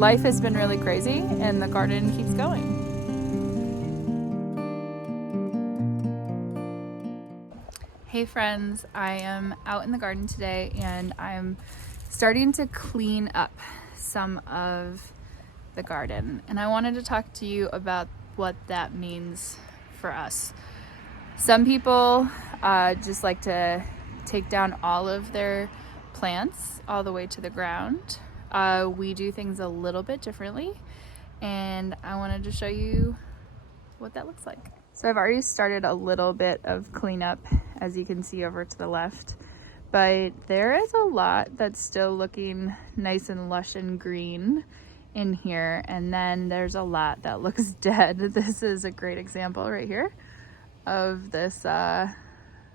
life has been really crazy and the garden keeps going. Hey friends, I am out in the garden today and I'm starting to clean up some of the garden, and I wanted to talk to you about what that means for us. Some people just like to take down all of their plants all the way to the ground. We do things a little bit differently, and I wanted to show you what that looks like. So I've already started a little bit of cleanup, as you can see over to the left, but there is a lot that's still looking nice and lush and green in here, and then there's a lot that looks dead. This is a great example right here of this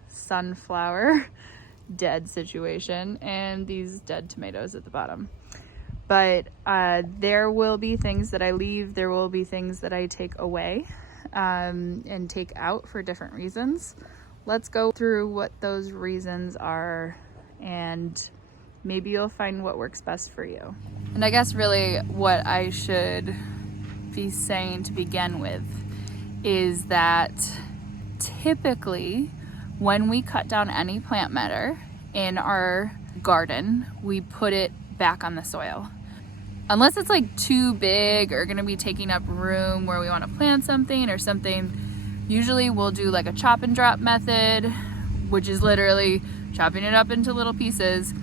sunflower dead situation, and these dead tomatoes at the bottom. But there will be things that I leave, there will be things that I take away and take out for different reasons. Let's go through what those reasons are, and maybe you'll find what works best for you. And I guess really what I should be saying to begin with is that typically when we cut down any plant matter in our garden, we put it back on the soil. Unless it's like too big or gonna be taking up room where we wanna plant something or something, usually we'll do like a chop and drop method, which is literally chopping it up into little pieces,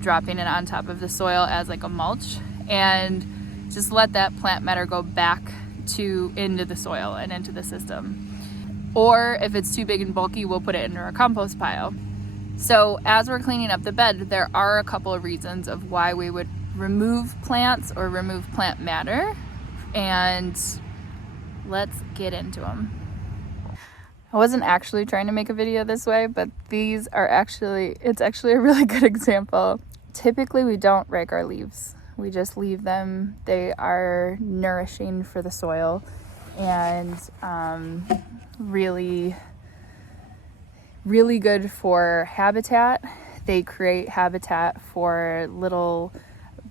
dropping it on top of the soil as like a mulch, and just let that plant matter go back into the soil and into the system. Or if it's too big and bulky, we'll put it into our compost pile. So as we're cleaning up the bed, there are a couple of reasons of why we would remove plants or remove plant matter, and let's get into them. I wasn't actually trying to make a video this way, but it's actually a really good example. Typically we don't rake our leaves. We just leave them. They are nourishing for the soil and really, really good for habitat. They create habitat for little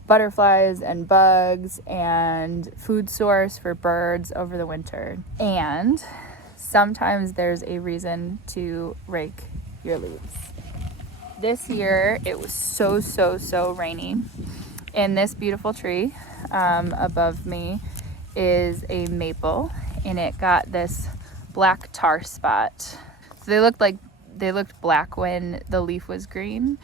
butterflies and bugs and food source for birds over the winter. And sometimes there's a reason to rake your leaves. This year it was so rainy, and this beautiful tree above me is a maple, and it got this black tar spot. So they looked black when the leaf was green,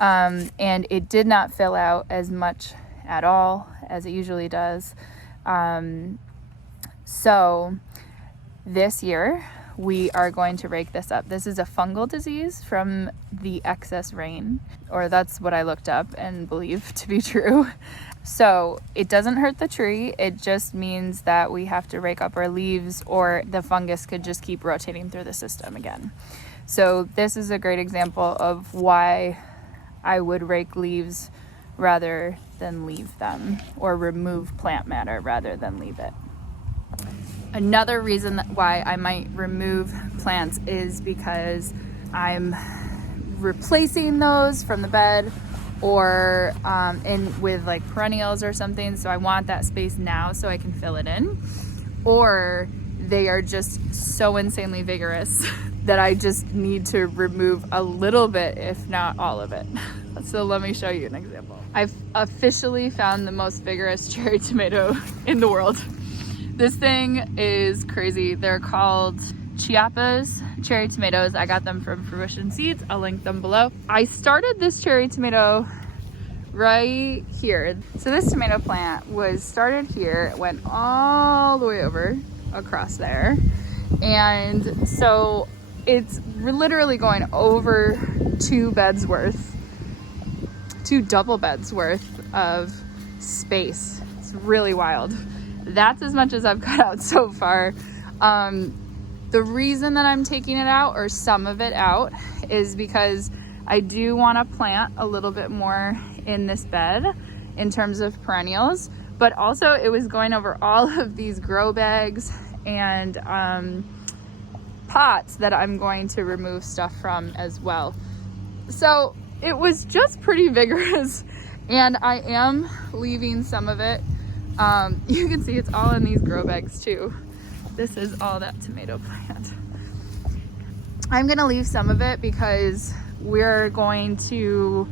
and it did not fill out as much at all as it usually does. So this year we are going to rake this up. This is a fungal disease from the excess rain, or that's what I looked up and believe to be true. So it doesn't hurt the tree, it just means that we have to rake up our leaves, or the fungus could just keep rotating through the system again. So this is a great example of why I would rake leaves rather than leave them, or remove plant matter rather than leave it. Another reason why I might remove plants is because I'm replacing those from the bed, or with like perennials or something, so I want that space now so I can fill it in, or they are just so insanely vigorous that I just need to remove a little bit, if not all of it. So let me show you an example. I've officially found the most vigorous cherry tomato in the world. This thing is crazy. They're called Chiapas cherry tomatoes. I got them from Fruition Seeds. I'll link them below. I started this cherry tomato right here. So this tomato plant was started here, went all the way over across there. And so it's literally going over two double beds worth of space. It's really wild. That's as much as I've cut out so far. The reason that I'm taking it out, or some of it out, is because I do want to plant a little bit more in this bed in terms of perennials, but also it was going over all of these grow bags and pots that I'm going to remove stuff from as well. So it was just pretty vigorous, and I am leaving some of it You can see it's all in these grow bags too. This is all that tomato plant. I'm gonna leave some of it because we're going to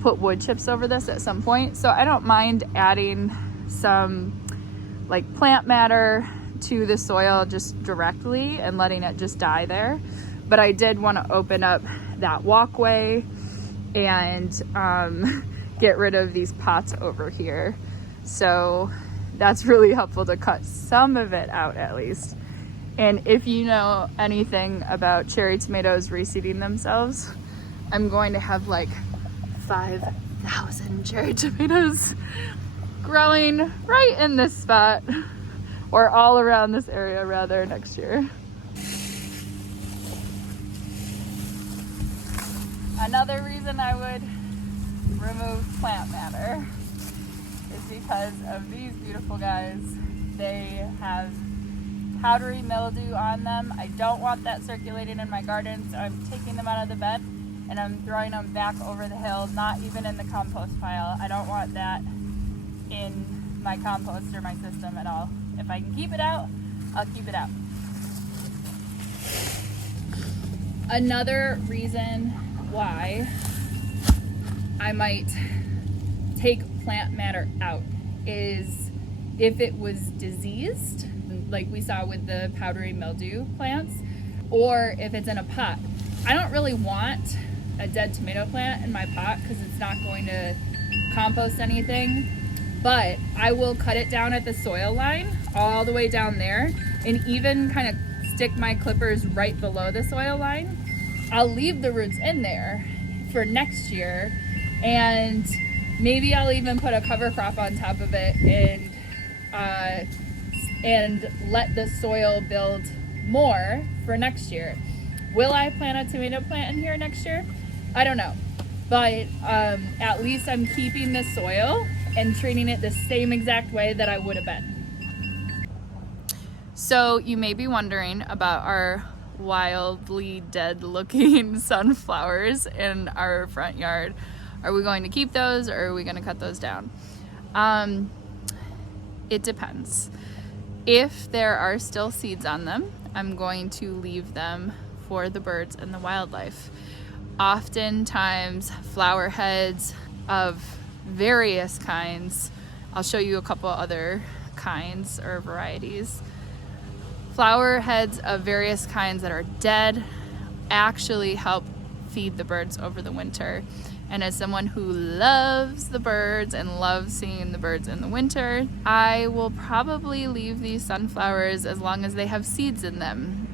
put wood chips over this at some point. So I don't mind adding some like plant matter to the soil just directly and letting it just die there. But I did want to open up that walkway and get rid of these pots over here. So that's really helpful to cut some of it out at least. And if you know anything about cherry tomatoes reseeding themselves, I'm going to have like 5,000 cherry tomatoes growing right in this spot, or all around this area rather, next year. Another reason I would remove plant matter is because of these beautiful guys. They have powdery mildew on them. I don't want that circulating in my garden, so I'm taking them out of the bed and I'm throwing them back over the hill, not even in the compost pile. I don't want that in my compost or my system at all. If I can keep it out, I'll keep it out. Another reason why I might take plant matter out is if it was diseased, like we saw with the powdery mildew plants, or if it's in a pot. I don't really want a dead tomato plant in my pot because it's not going to compost anything, but I will cut it down at the soil line all the way down there and even kind of stick my clippers right below the soil line. I'll leave the roots in there for next year, and maybe I'll even put a cover crop on top of it and let the soil build more for next year. Will I plant a tomato plant in here next year? I don't know, but at least I'm keeping the soil and treating it the same exact way that I would have been. So you may be wondering about our wildly dead looking sunflowers in our front yard. Are we going to keep those or are we going to cut those down? It depends. If there are still seeds on them, I'm going to leave them for the birds and the wildlife. Oftentimes flower heads of various kinds, I'll show you a couple other kinds or varieties. Flower heads of various kinds that are dead actually help feed the birds over the winter. And as someone who loves the birds and loves seeing the birds in the winter, I will probably leave these sunflowers as long as they have seeds in them.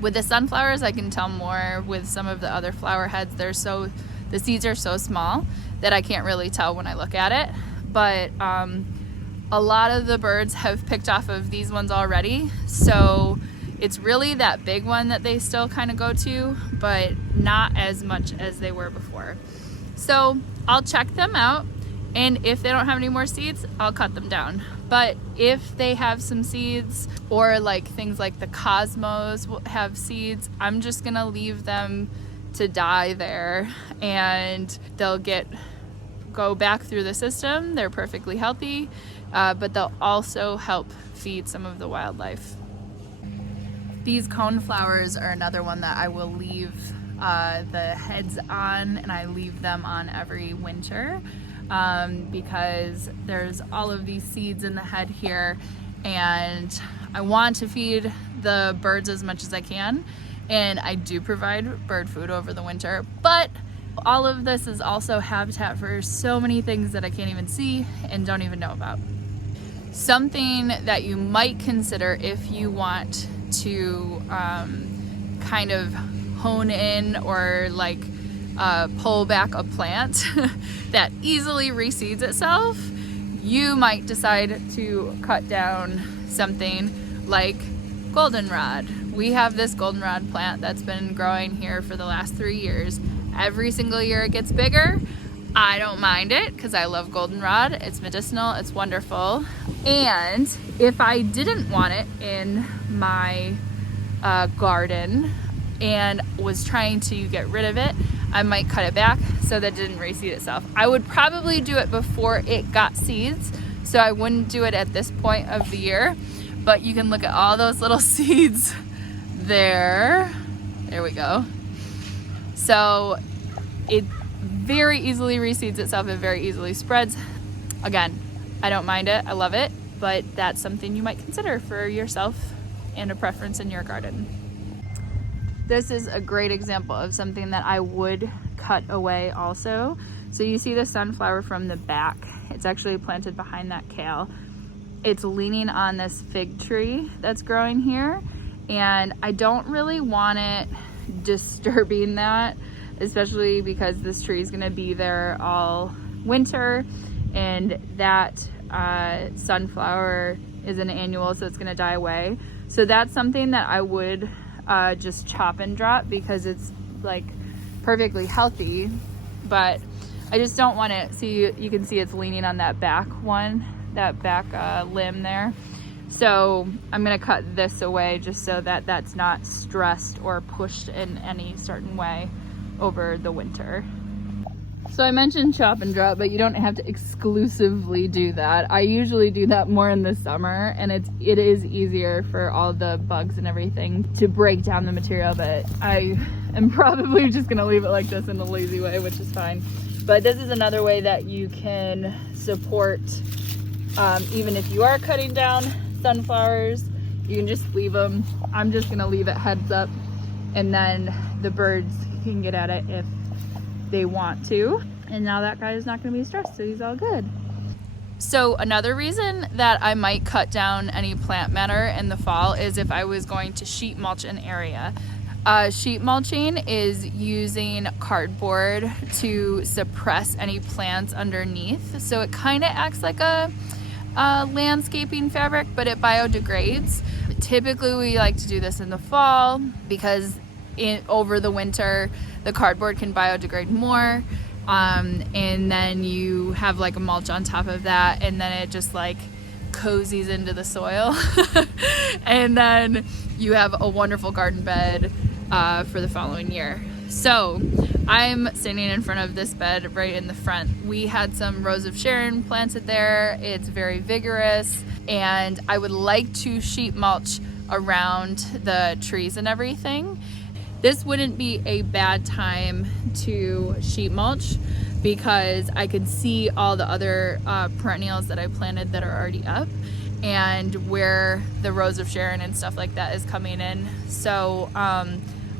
With the sunflowers, I can tell more. With some of the other flower heads, the seeds are so small that I can't really tell when I look at it. But a lot of the birds have picked off of these ones already, so it's really that big one that they still kind of go to, but not as much as they were before. So I'll check them out, and if they don't have any more seeds, I'll cut them down. But if they have some seeds, or like things like the cosmos will have seeds, I'm just gonna leave them to die there, and they'll go back through the system. They're perfectly healthy, but they'll also help feed some of the wildlife. These coneflowers are another one that I will leave the heads on, and I leave them on every winter because there's all of these seeds in the head here, and I want to feed the birds as much as I can, and I do provide bird food over the winter, but all of this is also habitat for so many things that I can't even see and don't even know about. Something that you might consider if you want to kind of hone in or like pull back a plant that easily reseeds itself, you might decide to cut down something like goldenrod. We have this goldenrod plant that's been growing here for the last 3 years. Every single year it gets bigger. I don't mind it because I love goldenrod. It's medicinal, it's wonderful. And if I didn't want it in my garden and was trying to get rid of it, I might cut it back so that it didn't reseed itself. I would probably do it before it got seeds So I wouldn't do it at this point of the year, but you can look at all those little seeds there. There we go. So it very easily reseeds itself. It very easily spreads. Again, I don't mind it. I love it, but that's something you might consider for yourself and a preference in your garden. This is a great example of something that I would cut away also. So you see the sunflower from the back. It's actually planted behind that kale. It's leaning on this fig tree that's growing here, and I don't really want it disturbing that, especially because this tree is going to be there all winter, and that sunflower is an annual, so it's going to die away. So that's something that I would just chop and drop, because it's like perfectly healthy, but I just don't want it. See, you can see it's leaning on that back one, that back limb there. So I'm gonna cut this away just so that that's not stressed or pushed in any certain way over the winter. So I mentioned chop and drop, but you don't have to exclusively do that. I usually do that more in the summer, and it is easier for all the bugs and everything to break down the material, but I am probably just gonna leave it like this in a lazy way, which is fine. But this is another way that you can support, even if you are cutting down sunflowers, you can just leave them. I'm just gonna leave it heads up, and then the birds can get at it if they want to. And now that guy is not gonna be stressed, so he's all good. So another reason that I might cut down any plant matter in the fall is if I was going to sheet mulch an area. Sheet mulching is using cardboard to suppress any plants underneath. So it kind of acts like a landscaping fabric, but it biodegrades. Typically we like to do this in the fall because over the winter the cardboard can biodegrade more, and then you have like a mulch on top of that, and then it just like cozies into the soil and then you have a wonderful garden bed for the following year. So I'm standing in front of this bed right in the front. We had some Rose of Sharon planted there. It's very vigorous, and I would like to sheet mulch around the trees and everything. This wouldn't be a bad time to sheet mulch because I could see all the other perennials that I planted that are already up, and where the Rose of Sharon and stuff like that is coming in. So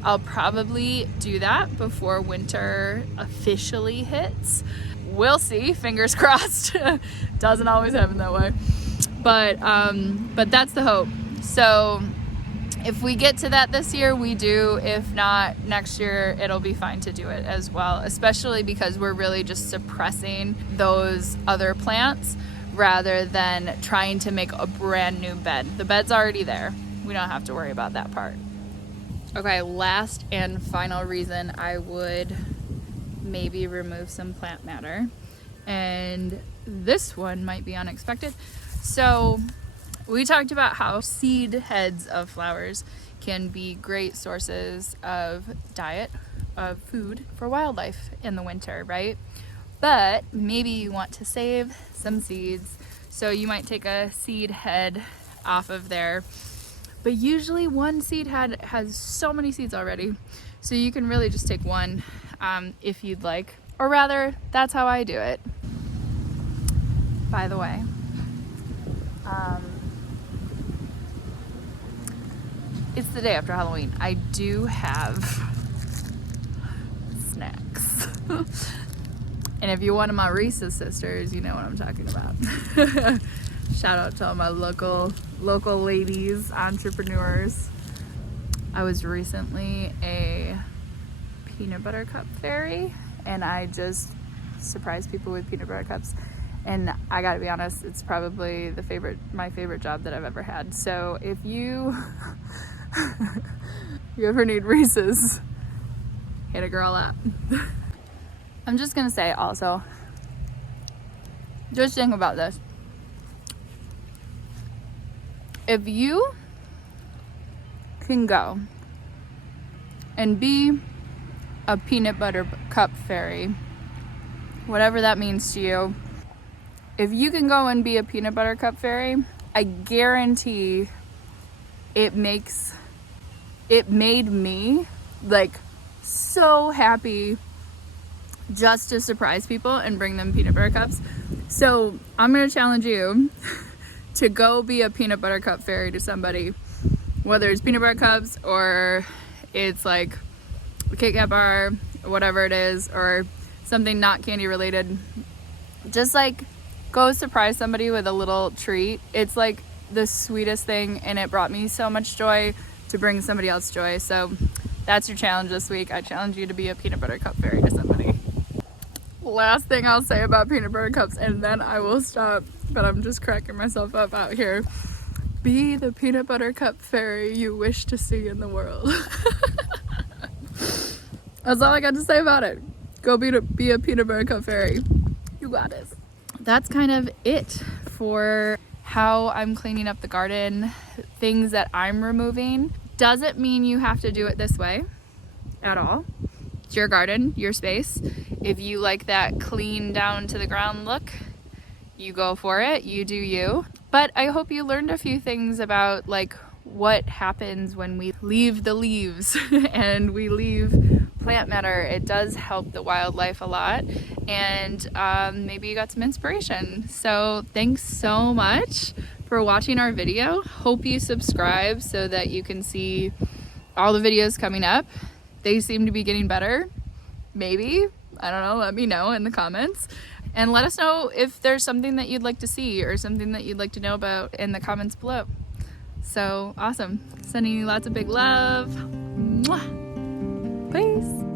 I'll probably do that before winter officially hits. We'll see, fingers crossed. Doesn't always happen that way, but that's the hope. So if we get to that this year, we do. If not, next year it'll be fine to do it as well, especially because we're really just suppressing those other plants rather than trying to make a brand new bed. The bed's already there. We don't have to worry about that part. Okay, last and final reason I would maybe remove some plant matter, and this one might be unexpected. So we talked about how seed heads of flowers can be great sources of diet, of food for wildlife in the winter, right? But maybe you want to save some seeds, so you might take a seed head off of there. But usually one seed head has so many seeds already, so you can really just take one if you'd like. Or rather, that's how I do it. By the way, it's the day after Halloween. I do have snacks. And if you're one of my Reese's sisters, you know what I'm talking about. Shout out to all my local ladies, entrepreneurs. I was recently a peanut butter cup fairy, and I just surprised people with peanut butter cups. And I gotta be honest, it's probably my favorite job that I've ever had. So if you ever need Reese's, hit a girl up. I'm just gonna say also, just think about this. If you can go and be a peanut butter cup fairy, whatever that means to you, if you can go and be a peanut butter cup fairy, I guarantee it made me like so happy just to surprise people and bring them peanut butter cups. So I'm gonna challenge you to go be a peanut butter cup fairy to somebody, whether it's peanut butter cups or it's like a Kit Kat bar, or whatever it is, or something not candy related. Just like go surprise somebody with a little treat. It's like the sweetest thing, and it brought me so much joy to bring somebody else joy. So that's your challenge this week. I challenge you to be a peanut butter cup fairy to somebody. Last thing I'll say about peanut butter cups, and then I will stop, but I'm just cracking myself up out here. Be the peanut butter cup fairy you wish to see in the world. That's all I got to say about it. Go be a peanut butter cup fairy. You got this. That's kind of it for how I'm cleaning up the garden, things that I'm removing. Doesn't mean you have to do it this way at all. It's your garden, your space. If you like that clean down to the ground look, you go for it, you do you. But I hope you learned a few things about like what happens when we leave the leaves and we leave plant matter. It does help the wildlife a lot, and maybe you got some inspiration. So thanks so much for watching our video. Hope you subscribe so that you can see all the videos coming up. They seem to be getting better. Maybe, I don't know, let me know in the comments. And let us know if there's something that you'd like to see or something that you'd like to know about in the comments below. So awesome. Sending you lots of big love. Mwah. Peace.